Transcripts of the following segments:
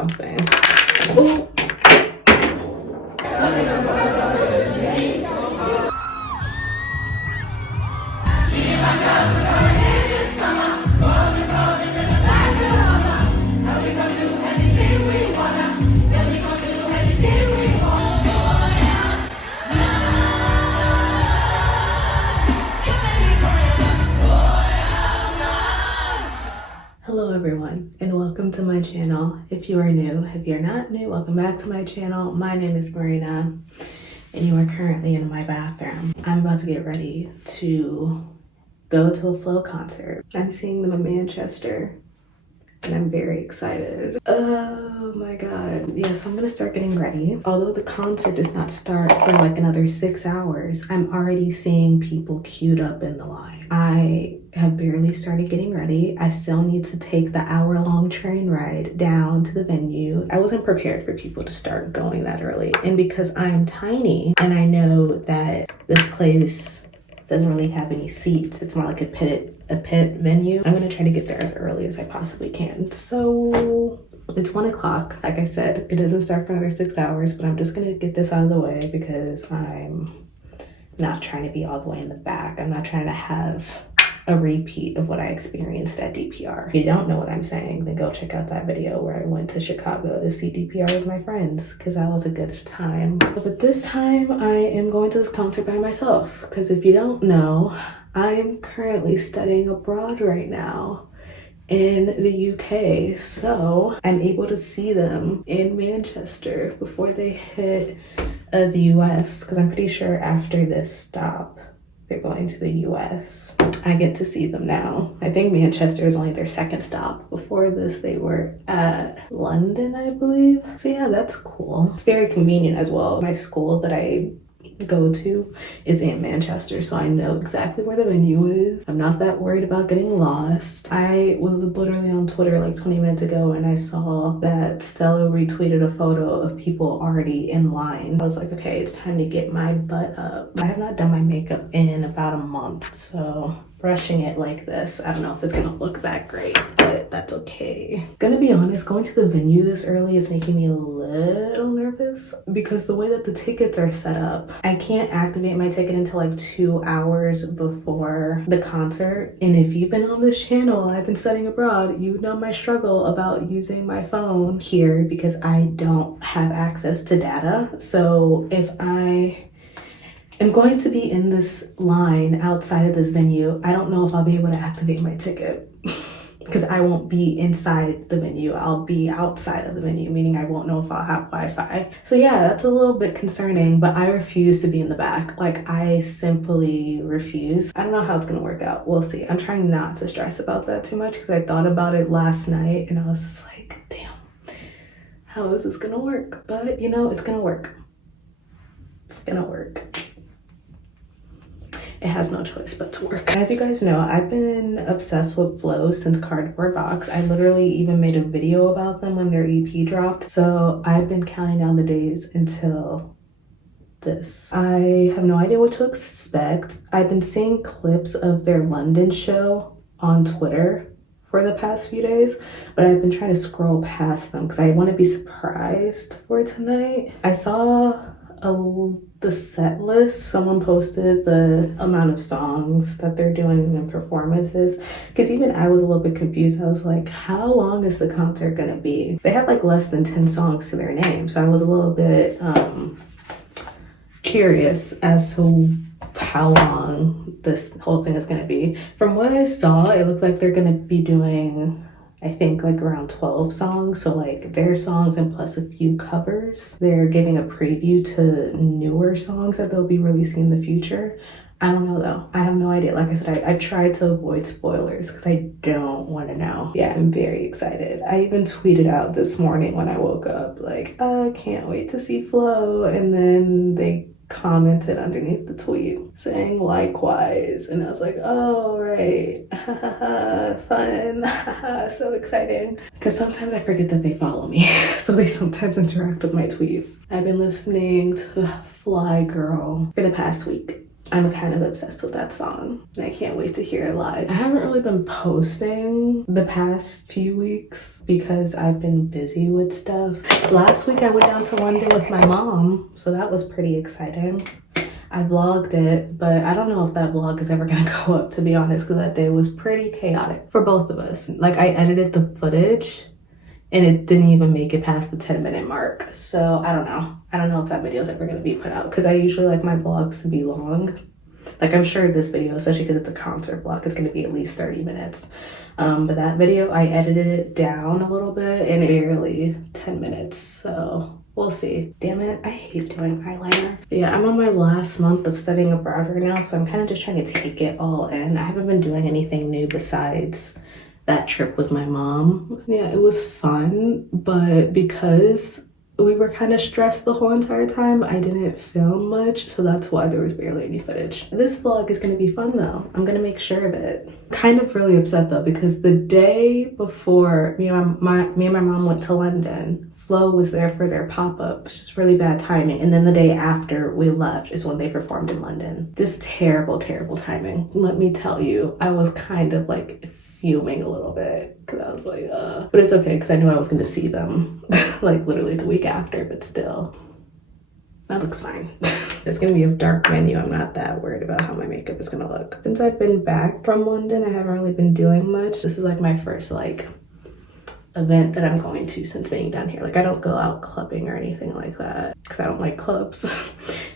something. Ooh. Hello everyone and welcome to my channel. If you are new, if you're not new, welcome back to my channel. My name is Marina and you are currently in my bathroom. I'm about to get ready to go to a Flow concert. I'm seeing them in Manchester and I'm very excited. Oh my god. Yeah, so I'm gonna start getting ready. Although the concert does not start for like another 6 hours, I'm already seeing people queued up in the line. I have barely started getting ready. I still need to take the hour-long train ride down to the venue. I wasn't prepared for people to start going that early. And because I'm tiny and I know that this place doesn't really have any seats, it's more like a pit venue, I'm gonna try to get there as early as I possibly can. So it's 1 o'clock. Like I said, it doesn't start for another 6 hours, but I'm just gonna get this out of the way because I'm not trying to be all the way in the back. I'm not trying to have a repeat of what I experienced at DPR. If you don't know what I'm saying, then go check out that video where I went to Chicago to see DPR with my friends because that was a good time. But this time I am going to this concert by myself because if you don't know, I'm currently studying abroad right now in the UK, so I'm able to see them in Manchester before they hit the US because I'm pretty sure after this stop they're going to the US. I get to see them now. I think Manchester is only their second stop. Before this, they were at London, I believe. So yeah, that's cool. It's very convenient as well. My school that I go to is in Manchester, so I know exactly where the venue is. I'm not that worried about getting lost. I was literally on Twitter like 20 minutes ago and I saw that Stella retweeted a photo of people already in line. I was like, okay, it's time to get my butt up. I have not done my makeup in about a month, so brushing it like this, I don't know if it's gonna look that great, but that's okay. Gonna be honest, going to the venue this early is making me a little nervous because the way that the tickets are set up, I can't activate my ticket until like 2 hours before the concert. And if you've been on this channel, I've been studying abroad, you know my struggle about using my phone here because I don't have access to data. So if I'm going to be in this line outside of this venue, I don't know if I'll be able to activate my ticket because I won't be inside the venue. I'll be outside of the venue, meaning I won't know if I'll have Wi-Fi. So yeah, that's a little bit concerning, but I refuse to be in the back. Like, I simply refuse. I don't know how it's gonna work out. We'll see. I'm trying not to stress about that too much because I thought about it last night and I was just like, damn, how is this gonna work? But you know, it's gonna work. It's gonna work. It has no choice but to work. As you guys know, I've been obsessed with Flow since Cardboard Box. I literally even made a video about them when their EP dropped. So I've been counting down the days until this. I have no idea what to expect. I've been seeing clips of their London show on Twitter for the past few days, but I've been trying to scroll past them because I want to be surprised for tonight. I saw the set list. Someone posted the amount of songs that they're doing in performances because even I was a little bit confused. I was like, how long is the concert gonna be? They have like less than 10 songs to their name, so I was a little bit curious as to how long this whole thing is gonna be. From what I saw, it looked like they're gonna be doing, I think, like around 12 songs. So like their songs and plus a few covers. They're giving a preview to newer songs that they'll be releasing in the future. I don't know though. I have no idea. Like I said, I tried to avoid spoilers because I don't want to know. Yeah, I'm very excited. I even tweeted out this morning when I woke up, like, I can't wait to see Flow. And then they commented underneath the tweet saying likewise, and I was like, oh right, fun, so exciting. Because sometimes I forget that they follow me, so they sometimes interact with my tweets. I've been listening to Fly Girl for the past week. I'm kind of obsessed with that song and I can't wait to hear it live. I haven't really been posting the past few weeks because I've been busy with stuff. Last week I went down to London with my mom, so that was pretty exciting. I vlogged it, but I don't know if that vlog is ever gonna go up, to be honest, because that day was pretty chaotic for both of us. Like, I edited the footage and it didn't even make it past the 10-minute mark. So I don't know. I don't know if that video is ever gonna be put out because I usually like my vlogs to be long. Like, I'm sure this video, especially because it's a concert vlog, is gonna be at least 30 minutes. But that video, I edited it down a little bit and barely 10 minutes, so we'll see. Damn it, I hate doing eyeliner. But yeah, I'm on my last month of studying abroad right now, so I'm kind of just trying to take it all in. I haven't been doing anything new besides that trip with my mom. Yeah, it was fun, but because we were kind of stressed the whole entire time, I didn't film much, so that's why there was barely any footage. This vlog is gonna be fun though. I'm gonna make sure of it. Kind of really upset though, because the day before me and my mom went to London, Flo was there for their pop-up. It's just really bad timing. And then the day after we left is when they performed in London. Just terrible, terrible timing. Let me tell you, I was kind of like fuming a little bit because I was like, but it's okay because I knew I was going to see them like literally the week after, but still, that looks fine. It's going to be a dark venue. I'm not that worried about how my makeup is going to look. Since I've been back from London, I haven't really been doing much. This is like my first like event that I'm going to since being down here. Like, I don't go out clubbing or anything like that because I don't like clubs.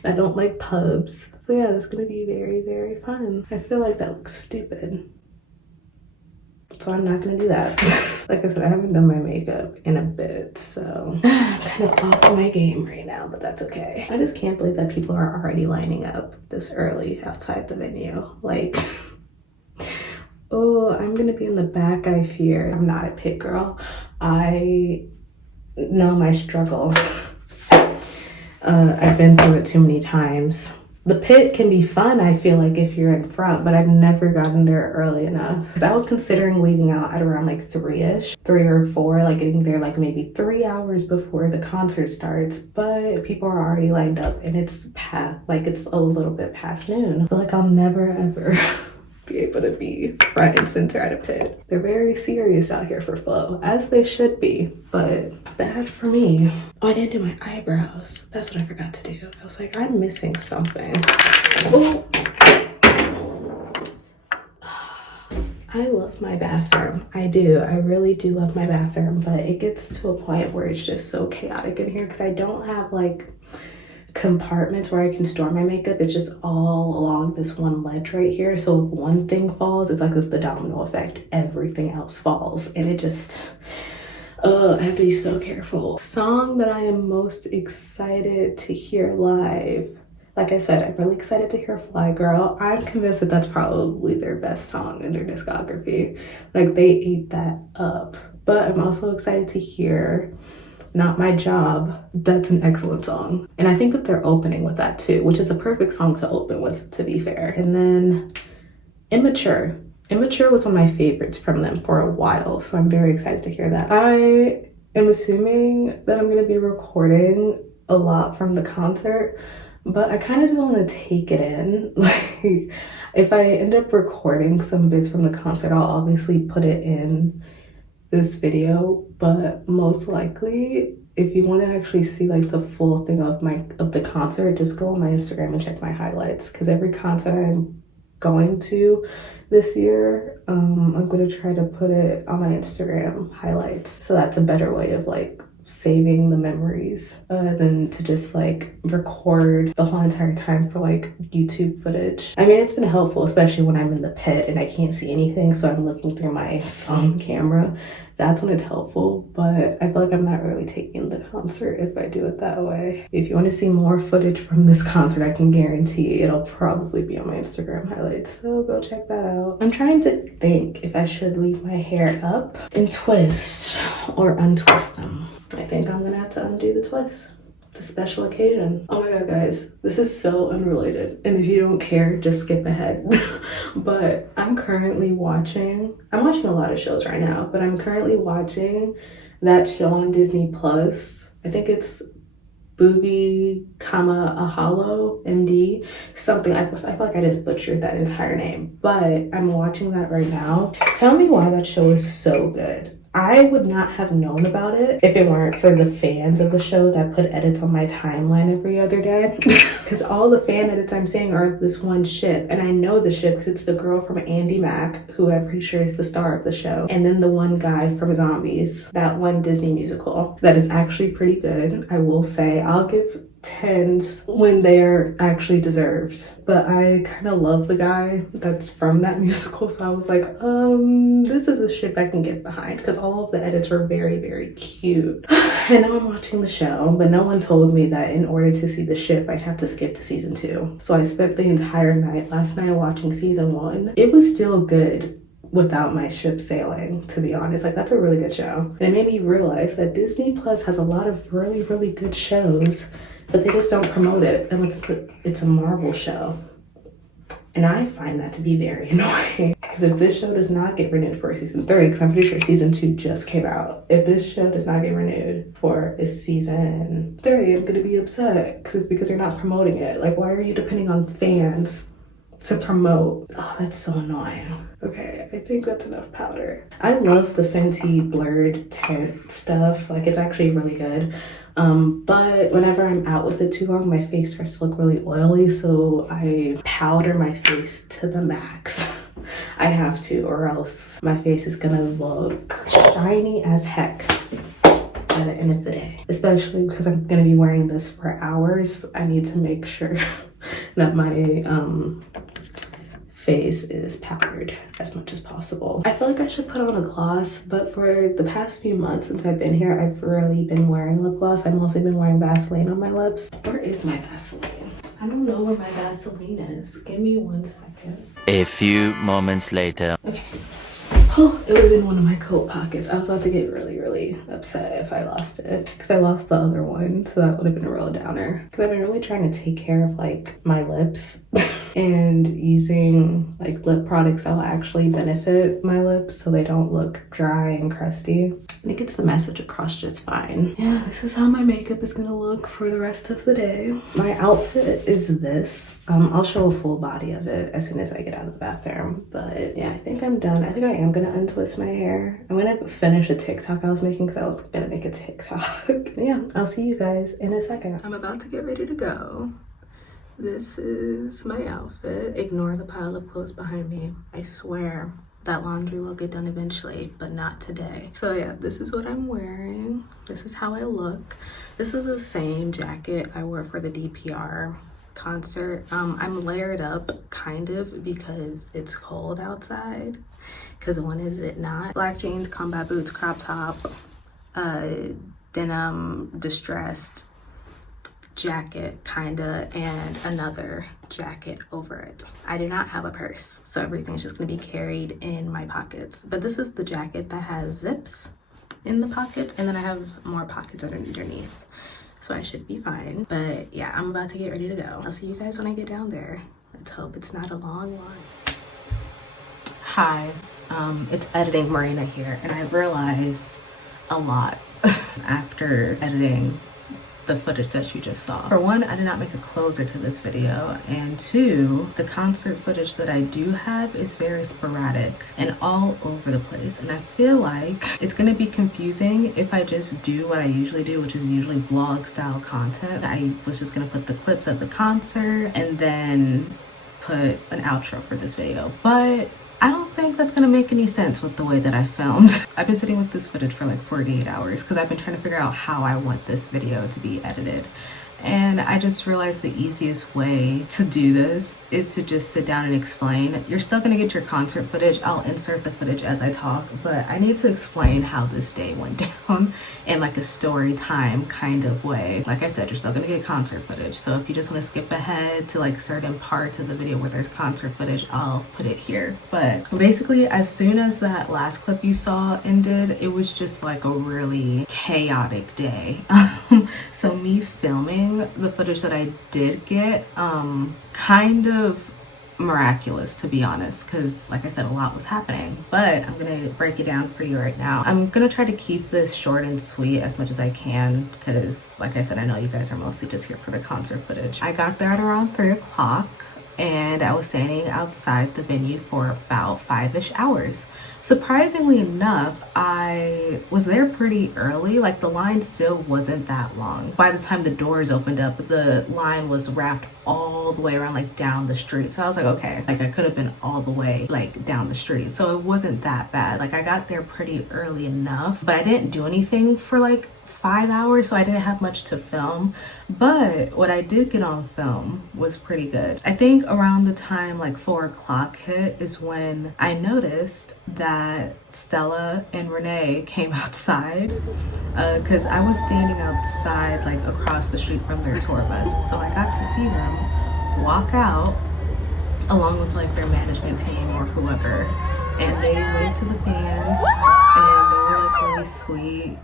I don't like pubs. So yeah, it's going to be very, very fun. I feel like that looks stupid, so I'm not gonna do that. Like I said, I haven't done my makeup in a bit, so I'm kind of off my game right now, but that's okay. I just can't believe that people are already lining up this early outside the venue. Like, oh, I'm gonna be in the back, I fear. I'm not a pit girl. I know my struggle. I've been through it too many times. The pit can be fun, I feel like, if you're in front, but I've never gotten there early enough. Because I was considering leaving out at around like 3-ish, 3 or 4, like getting there like maybe 3 hours before the concert starts, but people are already lined up and it's it's a little bit past noon. I feel like I'll never ever be able to be front and center at a pit. They're very serious out here for Flo, as they should be, but bad for me. Oh, I didn't do my eyebrows. That's what I forgot to do. I was like, I'm missing something. Oh. I love my bathroom. I do. I really do love my bathroom, but it gets to a point where it's just so chaotic in here because I don't have like compartments where I can store my makeup. It's just all along this one ledge right here. So if one thing falls, it's like the domino effect. Everything else falls, and it just, I have to be so careful. Song that I am most excited to hear live. Like I said, I'm really excited to hear Fly Girl. I'm convinced that that's probably their best song in their discography. Like, they ate that up. But I'm also excited to hear Not My Job. That's an excellent song. And I think that they're opening with that too, which is a perfect song to open with, to be fair. And then Immature. Immature was one of my favorites from them for a while, so I'm very excited to hear that. I am assuming that I'm going to be recording a lot from the concert, but I kind of just want to take it in. Like, if I end up recording some bits from the concert, I'll obviously put it in this video, but most likely, if you want to actually see like the full thing of the concert, just go on my Instagram and check my highlights, because every concert I'm going to this year, I'm going to try to put it on my Instagram highlights. So that's a better way of like saving the memories than to just like record the whole entire time for like YouTube footage. I mean, it's been helpful, especially when I'm in the pit and I can't see anything, so I'm looking through my phone camera. That's when it's helpful, but I feel like I'm not really taking the concert if I do it that way. If you want to see more footage from this concert, I can guarantee it'll probably be on my Instagram highlights, so go check that out. I'm trying to think if I should leave my hair up and twist or untwist them. I think I'm gonna have to undo the twist. It's a special occasion. Oh my god, guys, this is so unrelated, and if you don't care, just skip ahead. But I'm watching a lot of shows right now, but I'm currently watching that show on Disney Plus. I think it's Boogie, Ahalo, MD, something. I feel like I just butchered that entire name, but I'm watching that right now. Tell me why that show is so good. I would not have known about it if it weren't for the fans of the show that put edits on my timeline every other day. Because all the fan edits I'm seeing are this one ship. And I know the ship because it's the girl from Andy Mack, who I'm pretty sure is the star of the show. And then the one guy from Zombies, that one Disney musical that is actually pretty good. I will say, I'll give 10s when they're actually deserved. But I kind of love the guy that's from that musical. So I was like, this is a ship I can get behind because all of the edits were very, very cute. And now I'm watching the show, but no one told me that in order to see the ship, I'd have to skip to season 2. So I spent the entire night last night watching season 1. It was still good without my ship sailing, to be honest. Like, that's a really good show. And it made me realize that Disney Plus has a lot of really, really good shows, but they just don't promote it. And it's a Marvel show. And I find that to be very annoying. Because if this show does not get renewed for a season 3, because I'm pretty sure season 2 just came out. If this show does not get renewed for a season 3, I'm gonna be upset. Because it's because they're not promoting it. Like, why are you depending on fans to promote? Oh, that's so annoying. Okay, I think that's enough powder. I love the Fenty blurred tint stuff. Like, it's actually really good. But whenever I'm out with it too long, my face starts to look really oily, so I powder my face to the max. I have to, or else my face is gonna look shiny as heck by the end of the day. Especially because I'm gonna be wearing this for hours. I need to make sure that my face is powdered as much as possible. I feel like I should put on a gloss, but for the past few months since I've been here, I've really been wearing lip gloss. I've mostly been wearing Vaseline on my lips. Where is my Vaseline? I don't know where my Vaseline is. Give me 1 second. A few moments later. Okay. Oh, it was in one of my coat pockets. I was about to get really, really upset if I lost it because I lost the other one, so that would have been a real downer. Because I've been really trying to take care of like my lips and using like lip products that will actually benefit my lips so they don't look dry and crusty. And it gets the message across just fine. Yeah, this is how my makeup is gonna look for the rest of the day. My outfit is this. I'll show a full body of it as soon as I get out of the bathroom. But yeah, I think I'm done. I think I am gonna untwist my hair. I'm gonna finish a TikTok I was making because I was gonna make a TikTok. Yeah, I'll see you guys in a second. I'm about to get ready to go. This is my outfit. Ignore the pile of clothes behind me. I swear that laundry will get done eventually, but not today. So yeah, this is what I'm wearing. This is how I look. This is the same jacket I wore for the DPR concert. I'm layered up kind of because it's cold outside. Because when is it not? Black jeans, combat boots, crop top, denim, distressed jacket kinda, and another jacket over it. I do not have a purse, so everything's just gonna be carried in my pockets. But this is the jacket that has zips in the pockets, and then I have more pockets underneath, so I should be fine. But yeah, I'm about to get ready to go. I'll see you guys when I get down there. Let's hope it's not a long line. Hi, it's editing Marina here, and I realized a lot after editing the footage that you just saw. For one, I did not make a closer to this video, and two, the concert footage that I do have is very sporadic and all over the place, and I feel like it's gonna be confusing if I just do what I usually do, which is usually vlog style content. I was just gonna put the clips of the concert and then put an outro for this video, but I don't think that's gonna make any sense with the way that I filmed. I've been sitting with this footage for like 48 hours because I've been trying to figure out how I want this video to be edited. And I just realized the easiest way to do this is to just sit down and explain. You're still gonna get your concert footage. I'll insert the footage as I talk, but I need to explain how this day went down in like a story time kind of way. Like I said, you're still gonna get concert footage. So if you just wanna skip ahead to like certain parts of the video where there's concert footage, I'll put it here. But basically, as soon as that last clip you saw ended, it was just like a really chaotic day. So me filming the footage that I did get kind of miraculous, to be honest, because like I said, a lot was happening, but I'm gonna break it down for you right now. I'm gonna try to keep this short and sweet as much as I can because like I said, I know you guys are mostly just here for the concert footage. I got there at around 3 o'clock and I was standing outside the venue for about 5-ish hours. Surprisingly enough, I was there pretty early. Like the line still wasn't that long. By the time the doors opened up, the line was wrapped all the way around, like down the street. So I was like, okay, like I could have been all the way like down the street. So it wasn't that bad. Like I got there pretty early enough, but I didn't do anything for like 5 hours, so I didn't have much to film, but what I did get on film was pretty good. I think around the time like 4 o'clock hit is when I noticed that Stella and Renee came outside because I was standing outside like across the street from their tour bus, so I got to see them walk out along with like their management team or whoever, and they waved to the fans and they were like really sweet.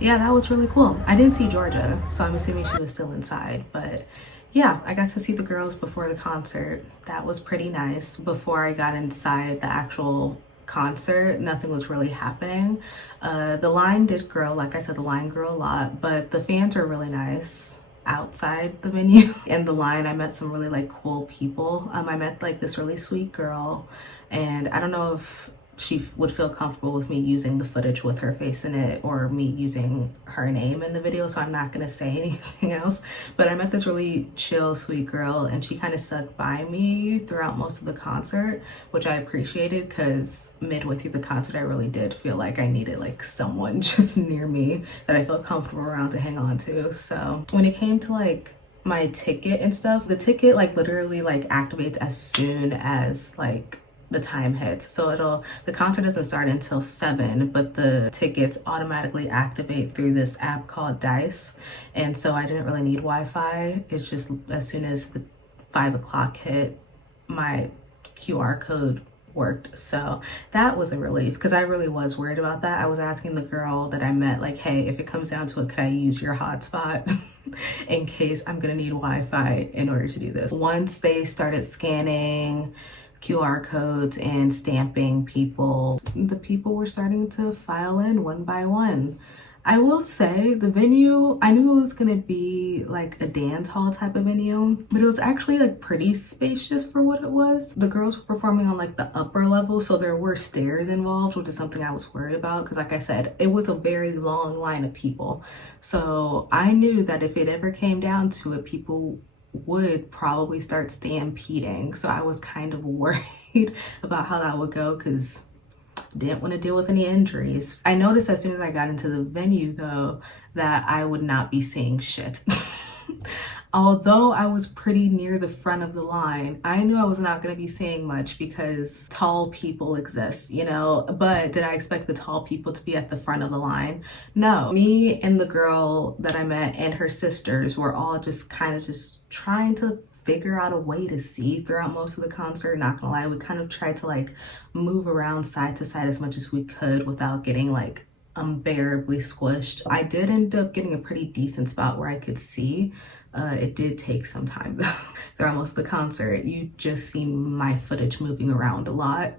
Yeah, that was really cool. I didn't see Georgia, so I'm assuming she was still inside, but yeah, I got to see the girls before the concert. That was pretty nice. Before I got inside the actual concert, nothing was really happening. The line did grow, like I said, the line grew a lot, but the fans were really nice outside the venue. In the line, I met some really like cool people. I met like this really sweet girl, and I don't know if she would feel comfortable with me using the footage with her face in it or me using her name in the video, so I'm not gonna say anything else. But I met this really chill, sweet girl, and she kind of stuck by me throughout most of the concert, which I appreciated because midway through the concert I really did feel like I needed like someone just near me that I felt comfortable around to hang on to. So when it came to like my ticket and stuff, the ticket like literally like activates as soon as like the time hits. So the concert doesn't start until 7, but the tickets automatically activate through this app called Dice. And so I didn't really need Wi-Fi. It's just as soon as the 5 o'clock hit, my QR code worked. So that was a relief because I really was worried about that. I was asking the girl that I met, like, hey, if it comes down to it, could I use your hotspot in case I'm gonna need Wi-Fi in order to do this? Once they started scanning QR codes and stamping people, the people were starting to file in one by one. I will say the venue, I knew it was gonna be like a dance hall type of venue, but it was actually like pretty spacious for what it was. The girls were performing on like the upper level, so there were stairs involved, which is something I was worried about because like I said, it was a very long line of people. So I knew that if it ever came down to it, people would probably start stampeding. So I was kind of worried about how that would go because didn't want to deal with any injuries. I noticed as soon as I got into the venue though that I would not be seeing shit. Although I was pretty near the front of the line, I knew I was not going to be seeing much because tall people exist, you know, but did I expect the tall people to be at the front of the line? No. Me and the girl that I met and her sisters were all just kind of just trying to figure out a way to see throughout most of the concert. Not gonna lie, we kind of tried to like move around side to side as much as we could without getting like unbearably squished. I did end up getting a pretty decent spot where I could see. It did take some time though. Throughout most of the concert, you just see my footage moving around a lot,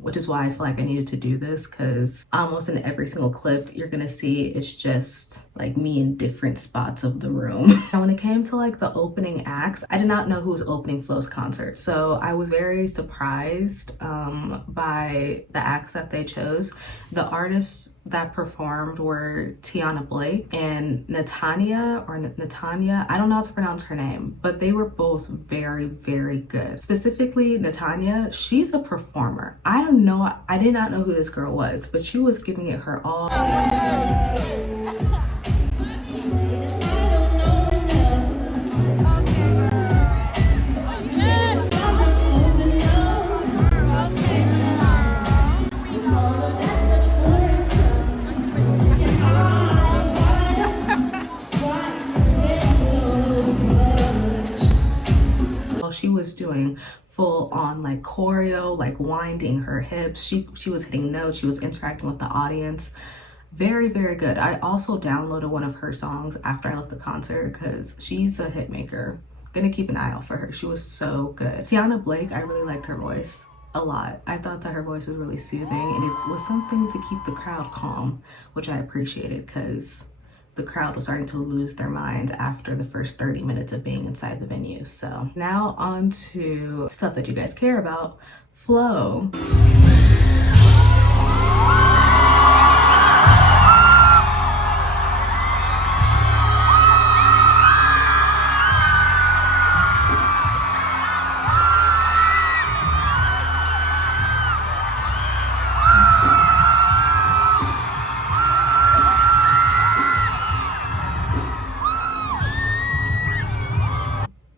which is why I feel like I needed to do this because almost in every single clip you're gonna see it's just like me in different spots of the room. And when it came to like the opening acts, I did not know who was opening Flo's concert, so I was very surprised by the acts that they chose. The artists that performed were Tiana Blake and Natanya, I don't know how to pronounce her name, but they were both very, very good. Specifically Natanya, she's a performer. I did not know who this girl was, but she was giving it her all. She was doing full on like choreo, like winding her hips. She was hitting notes, she was interacting with the audience. Very, very good. I also downloaded one of her songs after I left the concert because she's a hit maker. gonna keep an eye out for her. She was so good. Tiana Blake, I really liked her voice a lot. I thought that her voice was really soothing, and it was something to keep the crowd calm, which I appreciated because the crowd was starting to lose their minds after the first 30 minutes of being inside the venue. So now on to stuff that you guys care about, flow.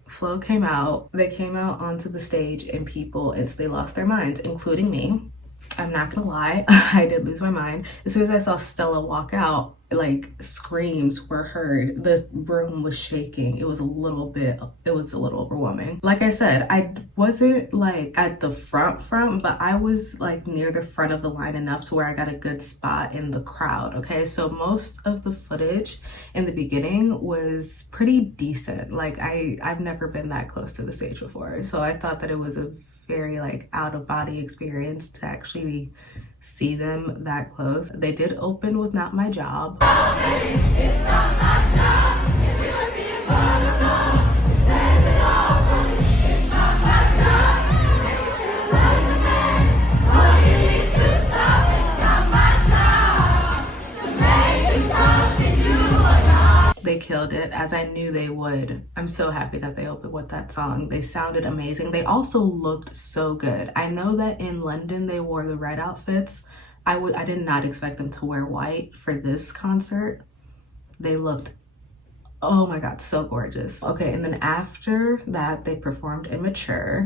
Flo came out, they came out onto the stage and people instantly lost their minds, including me. I'm not gonna lie, I did lose my mind. As soon as I saw Stella walk out, like screams were heard. The room was shaking. It was a little overwhelming. Like I said, I wasn't like at the front, but I was like near the front of the line enough to where I got a good spot in the crowd, okay? So most of the footage in the beginning was pretty decent. Like I've never been that close to the stage before. So I thought that it was a very like out of body experience to actually see them that close. They did open with Not My Job. It's not my job. If you are being vulnerable, it says it all for me. It's not my job to make you feel like a man. Oh, you need to stop. It's not my job to make you something you are not. They killed it, as I knew they would. I'm so happy that they opened with that song. They sounded amazing. They also looked so good. I know that in London they wore the red outfits. I did not expect them to wear white for this concert. They looked, oh my God, so gorgeous. Okay, and then after that, they performed Immature.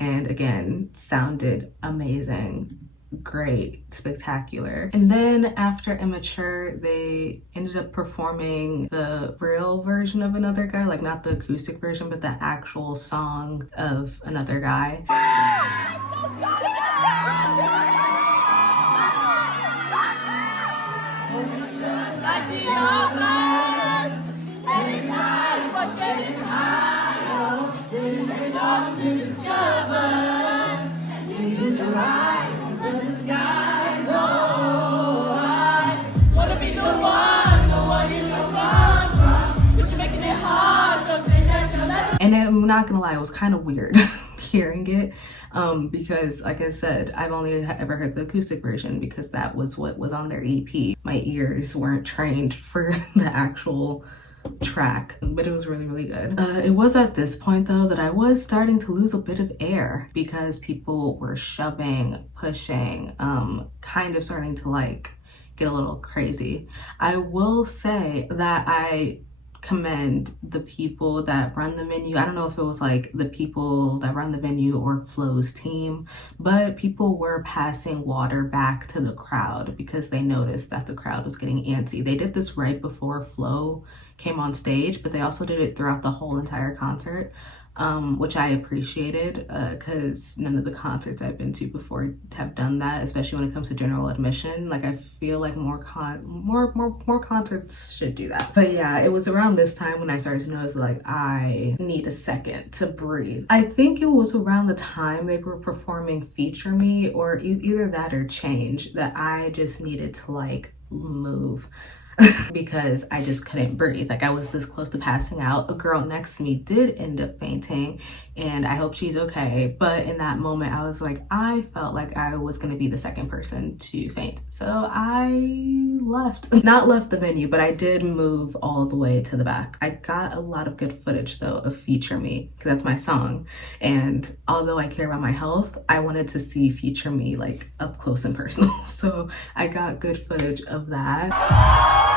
And again, sounded amazing, great, spectacular. And then after Immature, they ended up performing the real version of Another Guy, like not the acoustic version, but the actual song of Another Guy. And I'm not gonna lie, it was kind of weird hearing it because like I said, I've only ever heard the acoustic version because that was what was on their EP. My ears weren't trained for the actual track, but it was really, really good. It was at this point though that I was starting to lose a bit of air because people were shoving, pushing, kind of starting to like get a little crazy. I will say that I commend the people that run the venue. I don't know if it was like the people that run the venue or Flo's team, but people were passing water back to the crowd because they noticed that the crowd was getting antsy. They did this right before Flo came on stage, but they also did it throughout the whole entire concert. which I appreciated because none of the concerts I've been to before have done that, especially when it comes to general admission. Like I feel like more concerts should do that. But yeah, it was around this time when I started to notice like I need a second to breathe. I think it was around the time they were performing Feature Me, or either that or Change, that I just needed to like move. Because I just couldn't breathe. Like I was this close to passing out. A girl next to me did end up fainting, and I hope she's okay. But in that moment, I was like, I felt like I was gonna be the second person to faint. So I left. Not left the venue, but I did move all the way to the back. I got a lot of good footage though of Feature Me, because that's my song. And although I care about my health, I wanted to see Feature Me like up close and personal. So I got good footage of that.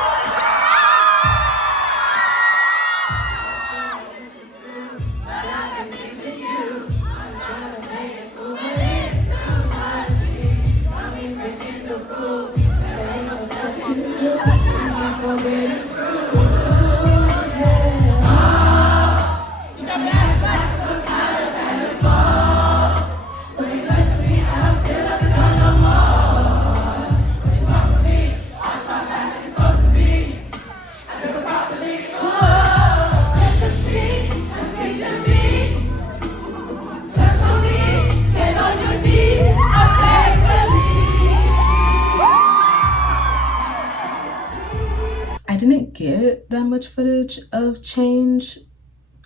Get that much footage of Change,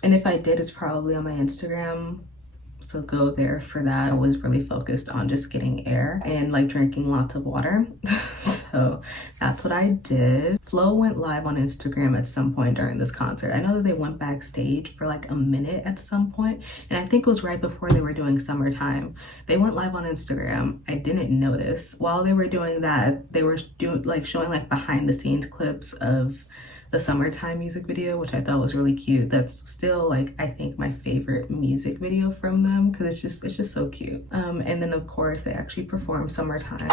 and if I did, it's probably on my Instagram, so go there for that. I was really focused on just getting air and like drinking lots of water. So that's what I did. Flo went live on Instagram at some point during this concert. I know that they went backstage for like a minute at some point, and I think it was right before they were doing Summertime. They went live on Instagram. I didn't notice. While they were doing that, they were showing like behind the scenes clips of the Summertime music video, which I thought was really cute. That's still like I think my favorite music video from them, because it's just so cute. And then of course they actually performed Summertime.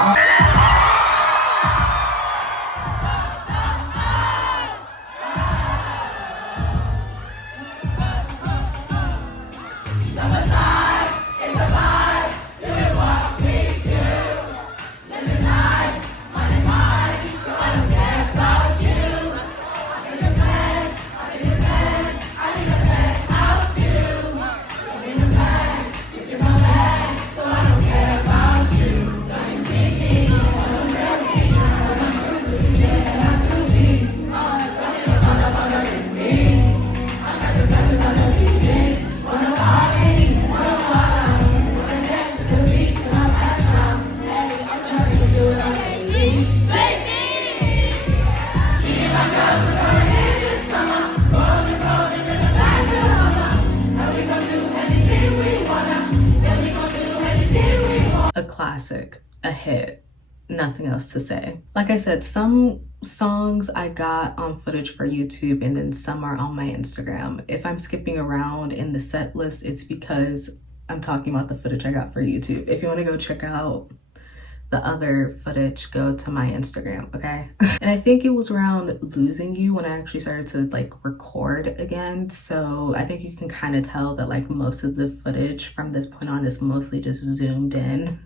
A classic, a hit, nothing else to say. Like I said, some songs I got on footage for YouTube, and then some are on my Instagram. If I'm skipping around in the set list, it's because I'm talking about the footage I got for YouTube. If you want to go check out the other footage, go to my Instagram, okay? And I think it was around Losing You when I actually started to like record again. So I think you can kind of tell that like most of the footage from this point on is mostly just zoomed in.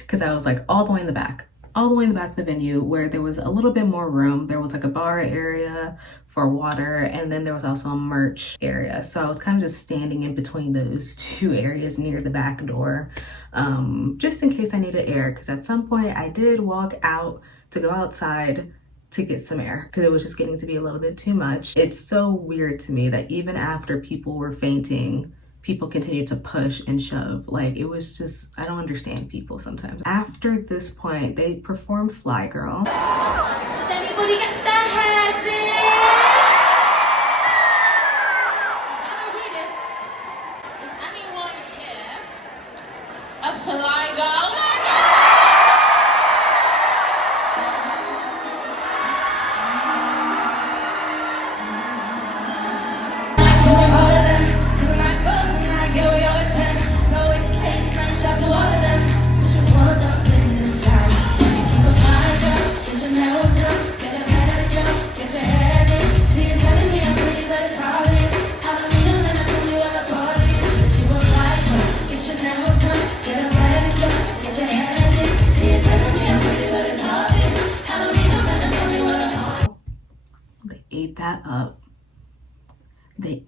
Because I was like all the way in the back of the venue, where there was a little bit more room. There was like a bar area for water, and then there was also a merch area. So I was kind of just standing in between those two areas near the back door, just in case I needed air, because at some point I did walk out to go outside to get some air because it was just getting to be a little bit too much. It's so weird to me that even after people were fainting, people continued to push and shove. Like, it was just, I don't understand people sometimes. After this point, they performed Fly Girl. Does anybody get their heads in? I know we did. Does anyone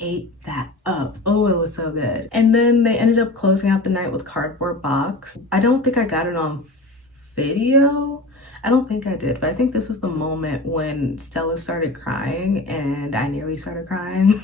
ate that up. Oh, it was so good. And then they ended up closing out the night with Cardboard Box. I don't think I got it on video. I don't think I did, but I think this was the moment when Stella started crying and I nearly started crying.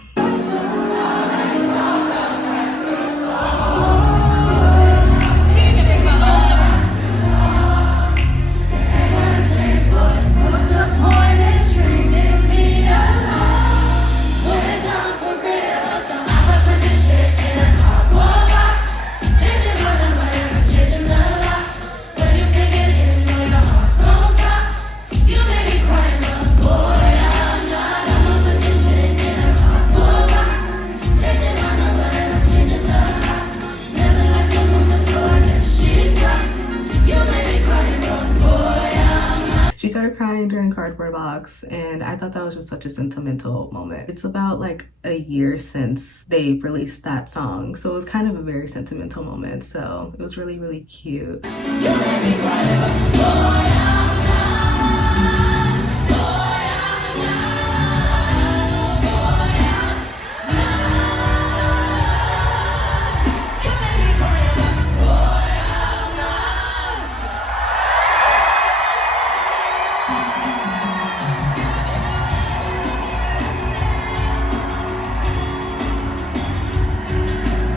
She started crying during Cardboard Box, and I thought that was just such a sentimental moment. It's about like a year since they released that song, so it was kind of a very sentimental moment. So it was really, really cute.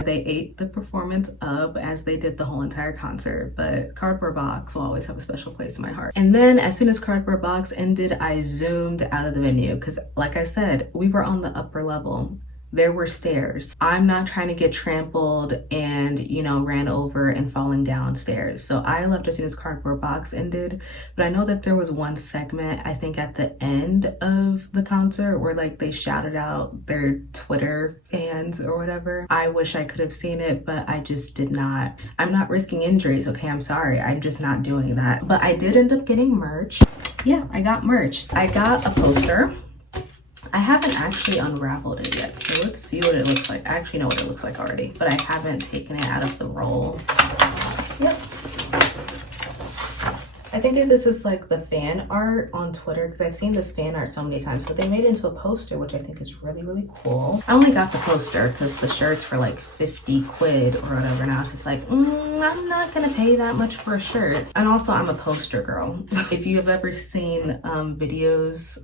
They ate the performance up as they did the whole entire concert, but Cardboard Box will always have a special place in my heart. And then as soon as Cardboard Box ended, I zoomed out of the venue because, like I said, we were on the upper level. There were stairs. I'm not trying to get trampled and, you know, ran over and falling downstairs. So I left as soon as Cardboard Box ended. But I know that there was one segment, I think at the end of the concert, where like they shouted out their Twitter fans or whatever. I wish I could have seen it, but I just did not. I'm not risking injuries, okay? I'm sorry. I'm just not doing that. But I did end up getting merch. Yeah, I got merch. I got a poster. I haven't actually unraveled it yet, so let's see what it looks like. I actually know what it looks like already, but I haven't taken it out of the roll. Yep. I think this is like the fan art on Twitter, because I've seen this fan art so many times, but they made it into a poster, which I think is really, really cool. I only got the poster because the shirts were like 50 quid or whatever, and I was just like, I'm not gonna pay that much for a shirt. And also, I'm a poster girl. If you have ever seen videos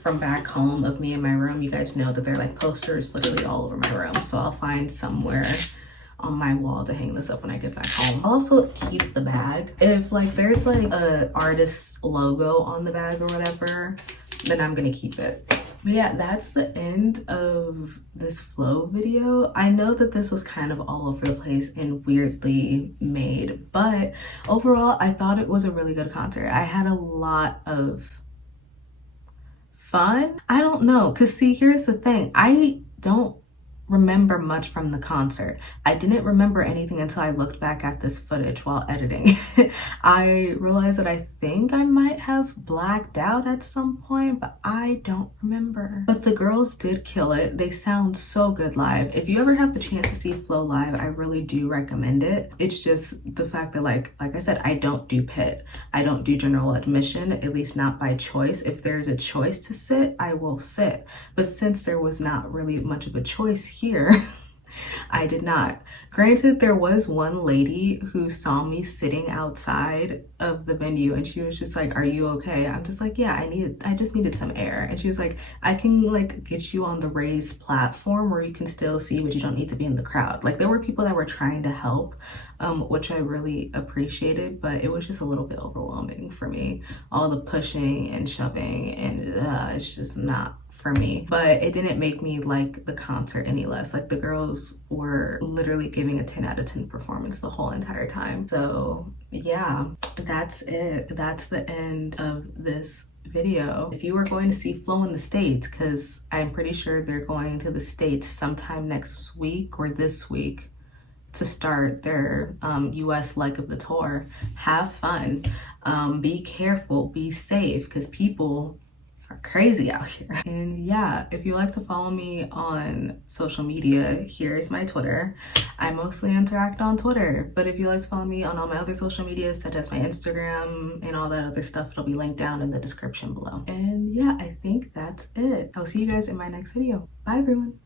from back home of me in my room, you guys know that they're like posters literally all over my room. So I'll find somewhere on my wall to hang this up when I get back home. I'll also keep the bag. If like there's like a artist's logo on the bag or whatever, then I'm gonna keep it. But yeah, that's the end of this flow video. I know that this was kind of all over the place and weirdly made, but overall I thought it was a really good concert. I had a lot of fun. I don't know, because see, here's the thing. I don't remember much from the concert. I didn't remember anything until I looked back at this footage while editing. I realized that I think I might have blacked out at some point, but I don't remember. But the girls did kill it. They sound so good live. If you ever have the chance to see Flow live, I really do recommend it. It's just the fact that like I said, I don't do pit. I don't do general admission, at least not by choice. If there's a choice to sit, I will sit. But since there was not really much of a choice here, I did not. Granted, there was one lady who saw me sitting outside of the venue and she was just like, "Are you okay?" I'm just like, "Yeah, I just needed some air." And she was like, "I can like get you on the raised platform where you can still see, but you don't need to be in the crowd." Like there were people that were trying to help, which I really appreciated, but it was just a little bit overwhelming for me. All the pushing and shoving, and it's just not for me. But it didn't make me like the concert any less. Like the girls were literally giving a 10 out of 10 performance the whole entire time. So yeah, that's it. That's the end of this video. If you are going to see Flow in the States, because I'm pretty sure they're going to the States sometime next week or this week to start their US leg of the tour, have fun. Be careful, be safe, because people are crazy out here. And yeah, if you like to follow me on social media, here's my Twitter. I mostly interact on Twitter, but if you like to follow me on all my other social media, such as my Instagram and all that other stuff, it'll be linked down in the description below. And yeah, I think that's it. I'll see you guys in my next video. Bye everyone.